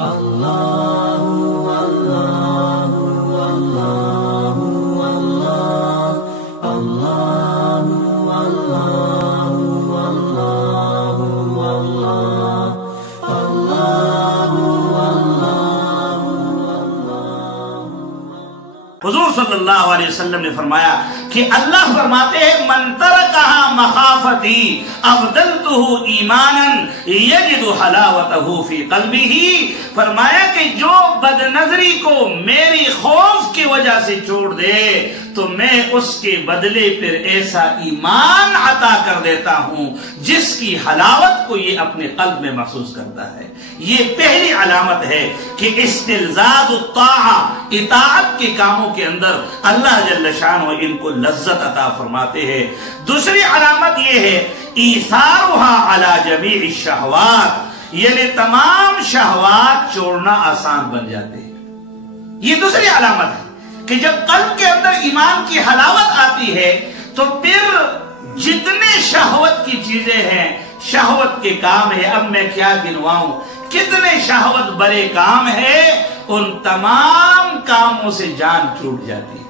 حضور صلی اللہ علیہ وسلم نے فرمایا کہ اللہ فرماتے ہیں من ترکہا مخافتی ابدلتہ ایمانا یجد حلاوتہ فی قلبہ، فرمایا کہ جو بد نظری کو میری خوف کی وجہ سے چھوڑ دے تو میں اس کے بدلے پھر ایسا ایمان عطا کر دیتا ہوں جس کی حلاوت کو یہ اپنے قلب میں محسوس کرتا ہے۔ یہ پہلی علامت ہے کہ استلذاذ الطاعہ، اطاعت کے کاموں کے اندر اللہ جل شانہ ان کو لذت عطا فرماتے ہیں۔ دوسری علامت یہ ہے ایثارها علی جمیع الشہوات، یعنی تمام شہوات چھوڑنا آسان بن جاتے ہیں۔ یہ دوسری علامت ہے کہ جب قلب کے اندر ایمان کی حلاوت آتی ہے تو پھر جتنے شہوت کی چیزیں ہیں، شہوت کے کام ہے، اب میں کیا گنواؤں، کتنے شہوت برے کام ہے، ان تمام کاموں سے جان چھوٹ جاتی ہے،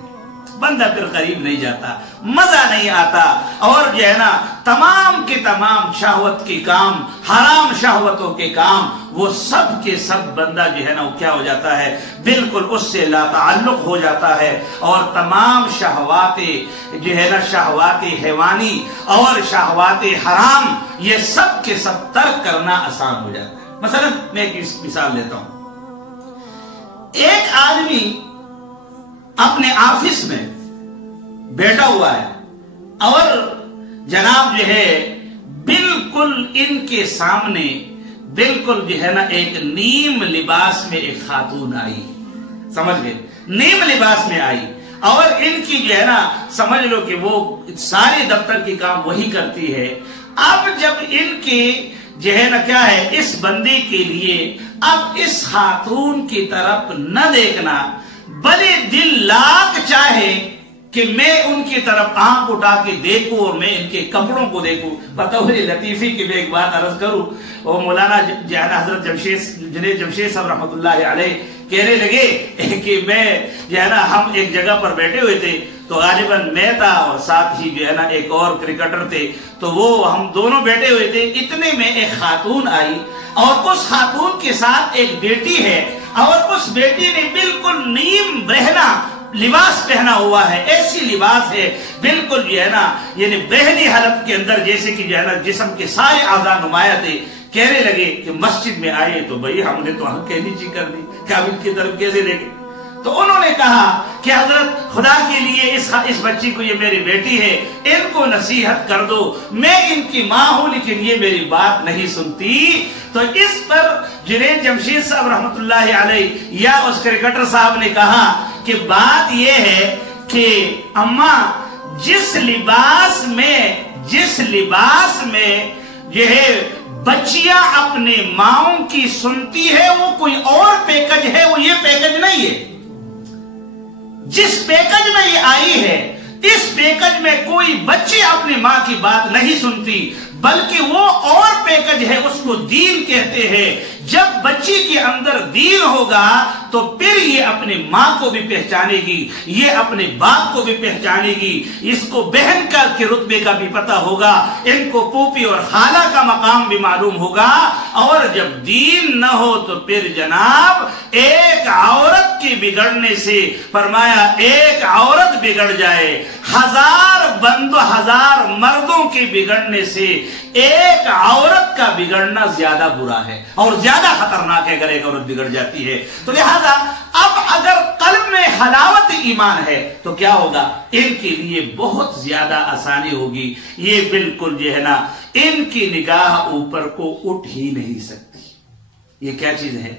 بندہ پھر قریب نہیں جاتا، مزہ نہیں آتا، اور جو ہے نا تمام کے تمام شہوت کے کام، حرام شہوتوں کے کام، وہ سب کے سب بندہ جو ہے نا وہ کیا ہو جاتا ہے، بالکل اس سے لا تعلق ہو جاتا ہے، اور تمام شہوات جو ہے نا شہوات حیوانی اور شہوات حرام یہ سب کے سب ترک کرنا آسان ہو جاتا ہے۔ مثلا میں ایک مثال لیتا ہوں، ایک آدمی اپنے آفس میں بیٹھا ہوا ہے اور جناب جو ہے بالکل ان کے سامنے بالکل جو ہے نا ایک نیم لباس میں ایک خاتون آئی، سمجھ گئے، نیم لباس میں آئی، اور ان کی جو ہے نا سمجھ لو کہ وہ سارے دفتر کی کام وہی کرتی ہے۔ اب جب ان کی جو ہے نا کیا ہے، اس بندے کے لیے اب اس خاتون کی طرف نہ دیکھنا، بلے دل لاکھ چاہے کہ میں ان کی طرف آنکھ اٹھا کے دیکھوں اور میں ان کے کپڑوں کو دیکھوں۔ بطور لطیفی کی میں ایک بات عرض کروں، وہ مولانا حضرت جنید جمشید صاحب رحمۃ اللہ علیہ کہنے لگے کہ میں جو ہے نا ہم ایک جگہ پر بیٹھے ہوئے تھے، تو غالباً میں تھا اور ساتھ ہی جو ہے نا ایک اور کرکٹر تھے، تو وہ ہم دونوں بیٹھے ہوئے تھے، اتنے میں ایک خاتون آئی اور اس خاتون کے ساتھ ایک بیٹی ہے، اور اس بیٹی نے بالکل نیم برہنا لباس پہنا ہوا ہے، ایسی لباس ہے بالکل جو ہے نا یعنی بہنی حالت کے اندر، جیسے کہ جو ہے نا جسم کے سارے اعضاء نمایاں تھے۔ کہنے لگے کہ مسجد میں آئے تو بھئی ہم نے تو آنکھیں نیچی کر دی، کہ اب ان کی طرف کیسے دیکھیں؟ تو انہوں نے کہا کہ حضرت خدا کے لیے اس بچی کو، یہ میری بیٹی ہے، ان کو نصیحت کر دو، میں ان کی ماں ہوں لیکن یہ میری بات نہیں سنتی۔ تو اس پر جنید جمشید صاحب رحمۃ اللہ علیہ یا اس کرکٹر صاحب نے کہا کہ بات یہ ہے کہ اماں جس لباس میں یہ ہے بچیاں اپنے ماؤں کی سنتی ہے وہ کوئی اور پیکج ہے، وہ یہ پیکج نہیں ہے۔ جس پیکج میں یہ آئی ہے اس پیکج میں کوئی بچی اپنی ماں کی بات نہیں سنتی، بلکہ وہ اور پیکج ہے، اس کو دین کہتے ہیں۔ جب بچی کے اندر دین ہوگا تو پھر یہ اپنی ماں کو بھی پہچانے گی، یہ اپنے باپ کو بھی پہچانے گی، اس کو بہن کا کے رتبے کا بھی پتہ ہوگا، ان کو پھوپھی اور خالہ کا مقام بھی معلوم ہوگا۔ اور جب دین نہ ہو تو پھر جناب ایک عورت کے بگڑنے سے، فرمایا ایک عورت بگڑ جائے، ہزار مردوں کے بگڑنے سے ایک عورت کا بگڑنا زیادہ برا ہے اور زیادہ خطرناک ہے اگر ایک عورت بگڑ جاتی ہے۔ تو لہذا اب اگر قلب میں حلاوت ایمان ہے تو کیا ہوگا، ان کے لیے بہت زیادہ آسانی ہوگی، یہ بالکل جو ہے نا ان کی نگاہ اوپر کو اٹھ ہی نہیں سکتی۔ یہ کیا چیز ہے؟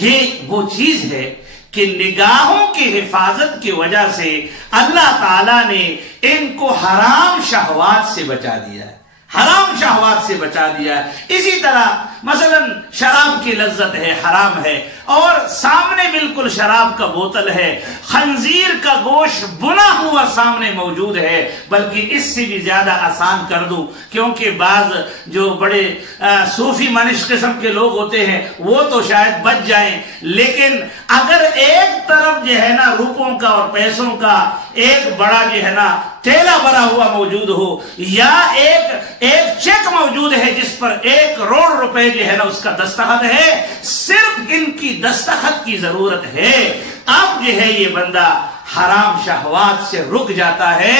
یہ وہ چیز ہے کہ نگاہوں کی حفاظت کی وجہ سے اللہ تعالیٰ نے ان کو حرام شہوات سے بچا دیا ہے، حرام شہوات سے بچا دیا ہے۔ اسی طرح مثلا شراب کی لذت ہے، حرام ہے، اور سامنے بالکل شراب کا بوتل ہے، خنزیر کا گوشت بنا ہوا سامنے موجود ہے، بلکہ اس سے بھی زیادہ آسان کر دوں، کیونکہ بعض جو بڑے صوفی منش قسم کے لوگ ہوتے ہیں وہ تو شاید بچ جائیں، لیکن اگر ایک طرف جو ہے نا روپوں کا اور پیسوں کا ایک بڑا جو ہے نا تھیلا بھرا ہوا موجود ہو، یا ایک چیک موجود ہے جس پر 1 کروڑ روپے جو ہے نا اس کا دستخط ہے، صرف ان کی دستخط کی ضرورت ہے، اب جو ہے یہ بندہ حرام شہوات سے رک جاتا ہے،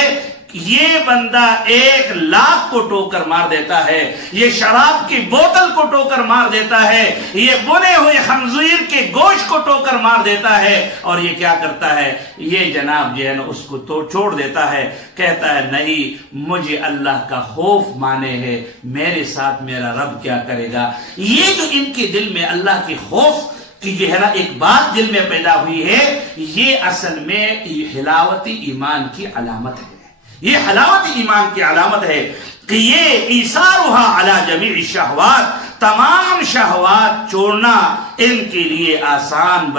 یہ بندہ 1,00,000 کو ٹوکر مار دیتا ہے، یہ شراب کی بوتل کو ٹوکر مار دیتا ہے، یہ بنے ہوئے خنزیر کے گوشت کو ٹوکر مار دیتا ہے، اور یہ کیا کرتا ہے، یہ جناب جو ہے نا اس کو تو چھوڑ دیتا ہے، کہتا ہے نہیں مجھے اللہ کا خوف مانے ہے، میرے ساتھ میرا رب کیا کرے گا۔ یہ جو ان کے دل میں اللہ کی خوف کہ جو ہے نا ایک بات دل میں پیدا ہوئی ہے، یہ اصل میں حلاوت ایمان کی علامت ہے، یہ حلاوت ایمان کی علامت ہے کہ یہ ایثارھا علی جمیع الشہوات، تمام شہوات چھوڑنا ان کے لیے آسان بن